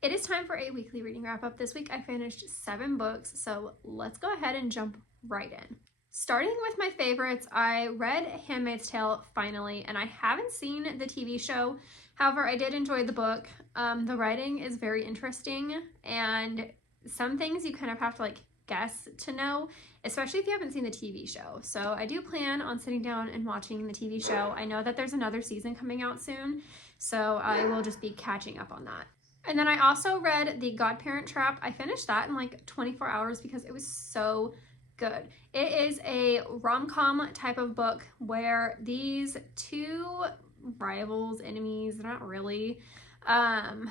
It is time for a weekly reading wrap up. This week I finished 7 books, so let's go ahead and jump right in. Starting with my favorites, I read Handmaid's Tale finally, and I haven't seen the TV show. However, I did enjoy the book. The writing is very interesting, and some things you kind of have to like guess to know, especially if you haven't seen the TV show. So I do plan on sitting down and watching the TV show. I know that there's another season coming out soon, so I will just be catching up on that. And then I also read The Godparent Trap. I finished that in like 24 hours because it was so good. It is a rom-com type of book where these two rivals, enemies, they're not really, come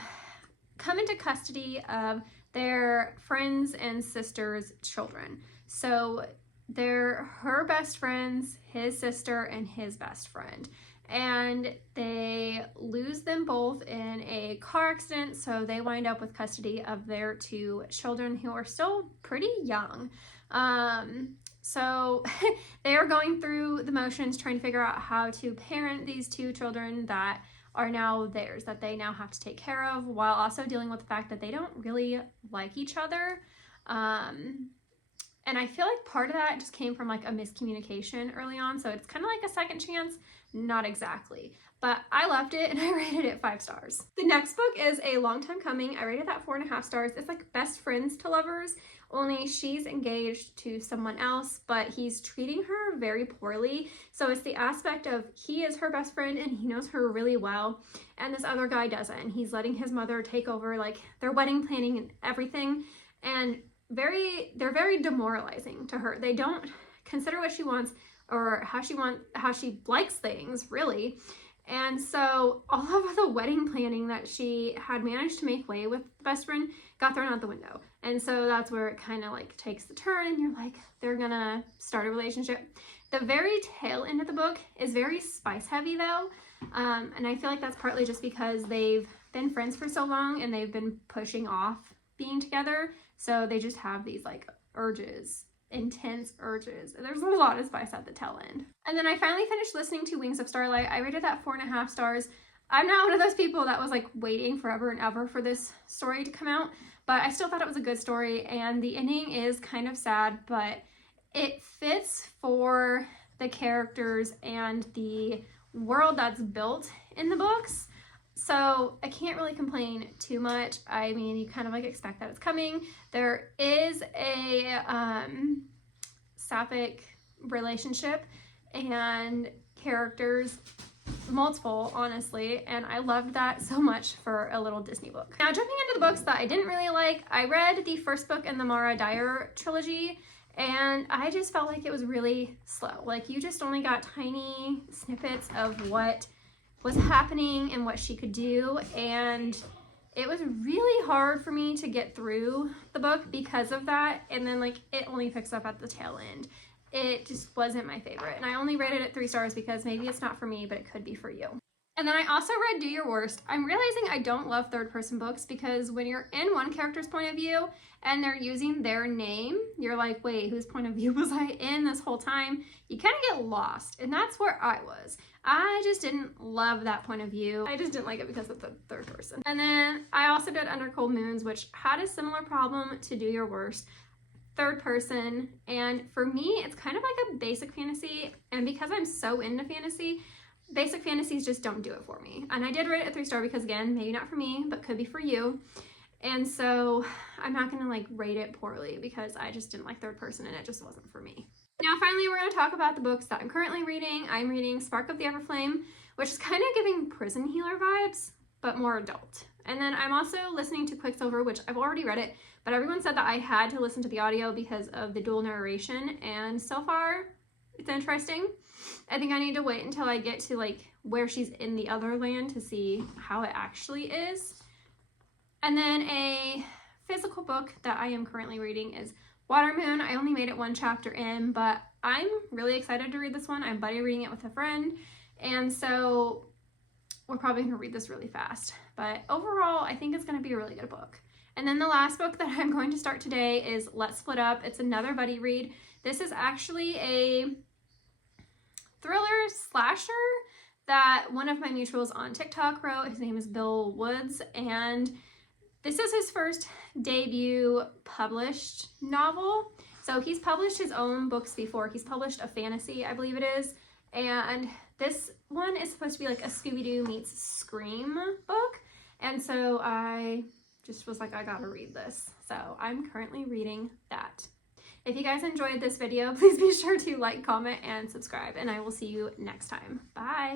into custody of their friends and sisters' children. So they're her best friends, his sister, and his best friend. And they lose them both in a car accident, so they wind up with custody of their 2 children who are still pretty young. So they are going through the motions trying to figure out how to parent these 2 children that are now theirs, that they now have to take care of, while also dealing with the fact that they don't really like each other. And I feel like part of that just came from like a miscommunication early on. So it's kind of like a second chance, not exactly. But I loved it and I rated it 5 stars. The next book is a long time coming. I rated that 4.5 stars. It's like best friends to lovers, only she's engaged to someone else, but he's treating her very poorly. So it's the aspect of he is her best friend and he knows her really well, and this other guy doesn't. He's letting his mother take over like their wedding planning and everything. And they're very demoralizing to her. They don't consider what she wants or how she likes things, really. And so all of the wedding planning that she had managed to make way with the best friend got thrown out the window. And so that's where it kind of like takes the turn and you're like, they're gonna start a relationship. The very tail end of the book is very spice heavy though. And I feel like that's partly just because they've been friends for so long and they've been pushing off being together. So they just have these like urges, intense urges. There's a lot of spice at the tail end. And then I finally finished listening to Wings of Starlight. I rated that 4.5 stars. I'm not one of those people that was like waiting forever and ever for this story to come out, but I still thought it was a good story, and the ending is kind of sad, but it fits for the characters and the world that's built in the books. So I can't really complain too much. I mean, you kind of like expect that it's coming. There is a sapphic relationship and characters, multiple honestly, and I loved that so much for a little Disney book. Now jumping into the books that I didn't really like, I read the first book in the Mara Dyer trilogy, and I just felt like it was really slow. Like you just only got tiny snippets of what was happening and what she could do, and it was really hard for me to get through the book because of that. And then like it only picks up at the tail end. It just wasn't my favorite, and I only rated it 3 stars because maybe it's not for me, but it could be for you. And then I also read Do Your Worst. I'm realizing I don't love third-person books because when you're in one character's point of view and they're using their name, you're like, wait, whose point of view was I in this whole time? You kind of get lost, and that's where I was. I just didn't love that point of view. I just didn't like it because of the third person. And then I also did Under Cold Moons, which had a similar problem to Do Your Worst. Third person, and for me it's kind of like a basic fantasy, and because I'm so into fantasy, basic fantasies just don't do it for me. And I did rate it a 3 star because again, maybe not for me, but could be for you. And so I'm not gonna like rate it poorly because I just didn't like third person and it just wasn't for me. Now finally we're going to talk about the books that I'm currently reading. I'm reading Spark of the Everflame, which is kind of giving prison healer vibes, but more adult. And then I'm also listening to Quicksilver, which I've already read it, but everyone said that I had to listen to the audio because of the dual narration, and so far it's interesting. I think I need to wait until I get to like where she's in the other land to see how it actually is. And then a physical book that I am currently reading is Watermoon. I only made it 1 chapter in, but I'm really excited to read this one. I'm buddy reading it with a friend, and so we're probably going to read this really fast. But overall, I think it's going to be a really good book. And then the last book that I'm going to start today is Let's Split Up. It's another buddy read. This is actually a thriller slasher that one of my mutuals on TikTok wrote. His name is Bill Woods, and This is his first debut published novel. So he's published his own books before. He's published a fantasy, I believe it is. And this one is supposed to be like a Scooby-Doo meets Scream book. And so I just was like, I gotta read this. So I'm currently reading that. If you guys enjoyed this video, please be sure to like, comment, and subscribe. And I will see you next time. Bye!